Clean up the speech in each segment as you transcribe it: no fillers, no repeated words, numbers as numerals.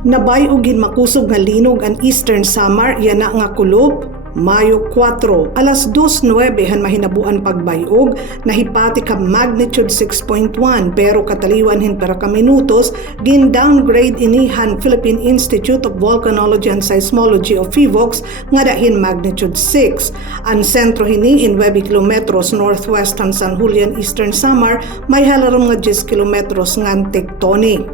Nabay og ginmakusog nga linog ang Eastern Samar yana nga kulob. Mayo 4, alas 2:09 han mahinabuan pagbayog, nahipati ka magnitude 6.1 pero kataliwan hin para ka minutos gin-downgrade inihan Philippine Institute of Volcanology and Seismology of PHIVOLCS nga dahin magnitude 6. Ang sentro hini in 9 kilometros northwest han San Julian, Eastern Samar, may halarom nga 10 kilometros ngan tectonic.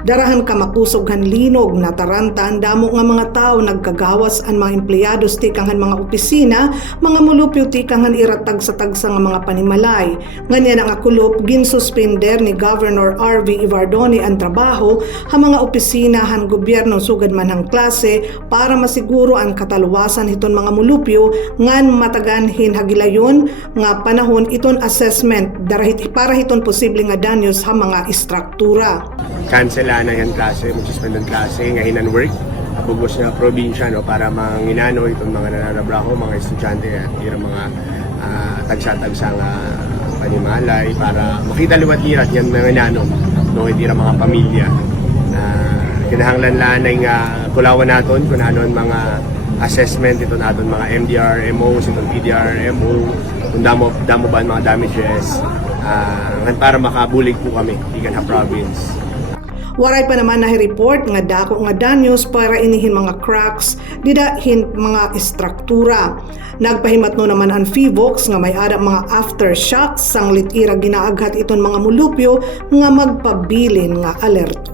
Darahan ka makusog han linog na taranta ang damo nga mga tao nagkagawas ang mga empleyados tikangan mga opisina, mga mulupyo tikangan iratag sa tagsa nga mga panimalay. Nganyan ang akulop ginsuspender ni Governor R.V. Ivardoni ang trabaho ha mga opisina han gobyerno sugad man ang klase para masiguro ang kataluwasan hiton mga mulupyo ngan mataganhin hagilayon nga panahon iton assessment darahit para hiton posible nga danyos ha mga istruktura. Cancel na yung klase, mag-suspend ang klase, ngayon ang work, abugos na probinsya no, para manginano itong mga nananabraho, mga estudyante at yung mga tagsa-tagsa nga panimalay para makita liwat-lirat yan mga inano, no, itira mga pamilya. Kinahanglan lanay nga kulawan naton kung ano mga assessment ito naton mga MDRMOs, itong PDRMO, kung damo ba ang mga damages, para makabulig po kami, ikan ha province. Waray pa naman nahi-report nga dako nga danyos para inihin mga cracks, didahin mga istruktura. Nagpahimatno naman ang PHIVOLCS nga may ada mga aftershocks sang litira ginaaghat iton mga mulupyo nga magpabilin nga alerto.